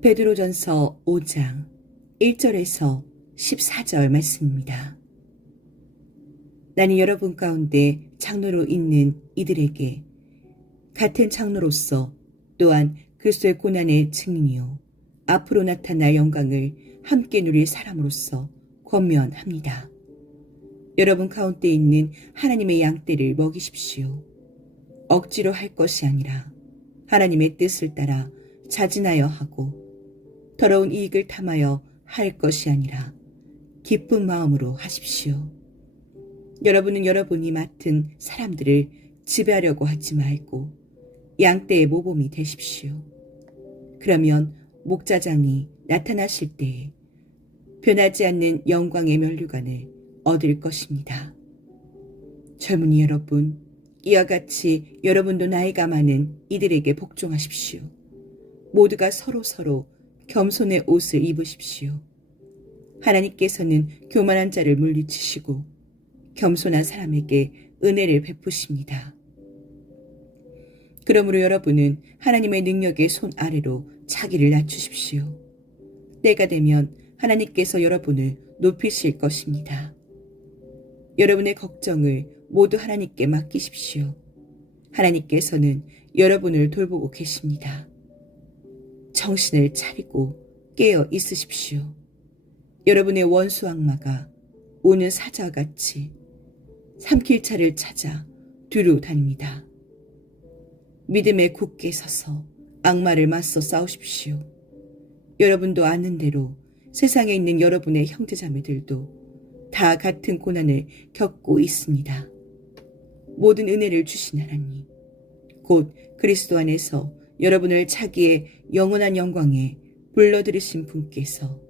베드로전서 5장 1절에서 14절 말씀입니다. 나는 여러분 가운데 장로로 있는 이들에게 같은 장로로서 또한 그리스도의 고난의 증인이요 앞으로 나타날 영광을 함께 누릴 사람으로서 권면합니다. 여러분 가운데 있는 하나님의 양떼를 먹이십시오. 억지로 할 것이 아니라 하나님의 뜻을 따라 자진하여 하고 더러운 이익을 탐하여 할 것이 아니라 기쁜 마음으로 하십시오. 여러분은 여러분이 맡은 사람들을 지배하려고 하지 말고 양떼의 모범이 되십시오. 그러면 목자장이 나타나실 때에 변하지 않는 영광의 면류관을 얻을 것입니다. 젊은이 여러분, 이와 같이 여러분도 나이가 많은 이들에게 복종하십시오. 모두가 서로 서로 겸손의 옷을 입으십시오. 하나님께서는 교만한 자를 물리치시고 겸손한 사람에게 은혜를 베푸십니다. 그러므로 여러분은 하나님의 능력의 손 아래로 자기를 낮추십시오. 때가 되면 하나님께서 여러분을 높이실 것입니다. 여러분의 걱정을 모두 하나님께 맡기십시오. 하나님께서는 여러분을 돌보고 계십니다. 정신을 차리고 깨어 있으십시오. 여러분의 원수 악마가 오는 사자같이 삼킬 차를 찾아 뒤로 다닙니다. 믿음에 굳게 서서 악마를 맞서 싸우십시오. 여러분도 아는 대로 세상에 있는 여러분의 형제자매들도 다 같은 고난을 겪고 있습니다. 모든 은혜를 주신 하나님, 곧 그리스도 안에서 여러분을 자기의 영원한 영광에 불러들이신 분께서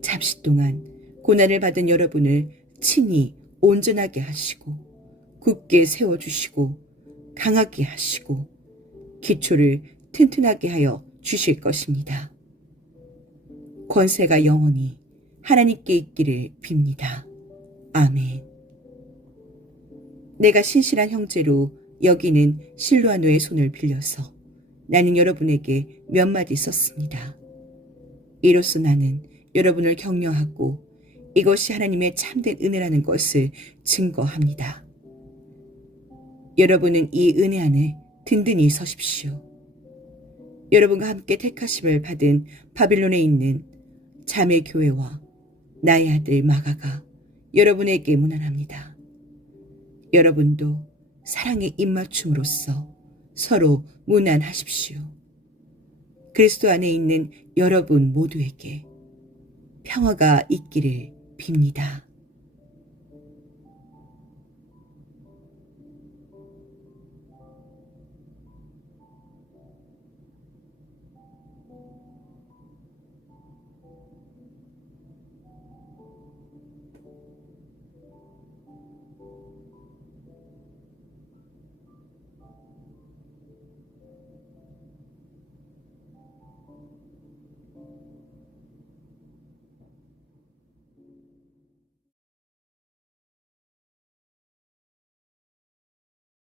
잠시 동안 고난을 받은 여러분을 친히 온전하게 하시고 굳게 세워주시고 강하게 하시고 기초를 튼튼하게 하여 주실 것입니다. 권세가 영원히 하나님께 있기를 빕니다. 아멘. 내가 신실한 형제로 여기는 실루아노의 손을 빌려서 나는 여러분에게 몇 마디 썼습니다. 이로써 나는 여러분을 격려하고 이것이 하나님의 참된 은혜라는 것을 증거합니다. 여러분은 이 은혜 안에 든든히 서십시오. 여러분과 함께 택하심을 받은 바빌론에 있는 자매 교회와 나의 아들 마가가 여러분에게 문안합니다. 여러분도 사랑의 입맞춤으로써 서로 문안하십시오. 그리스도 안에 있는 여러분 모두에게 평화가 있기를 빕니다.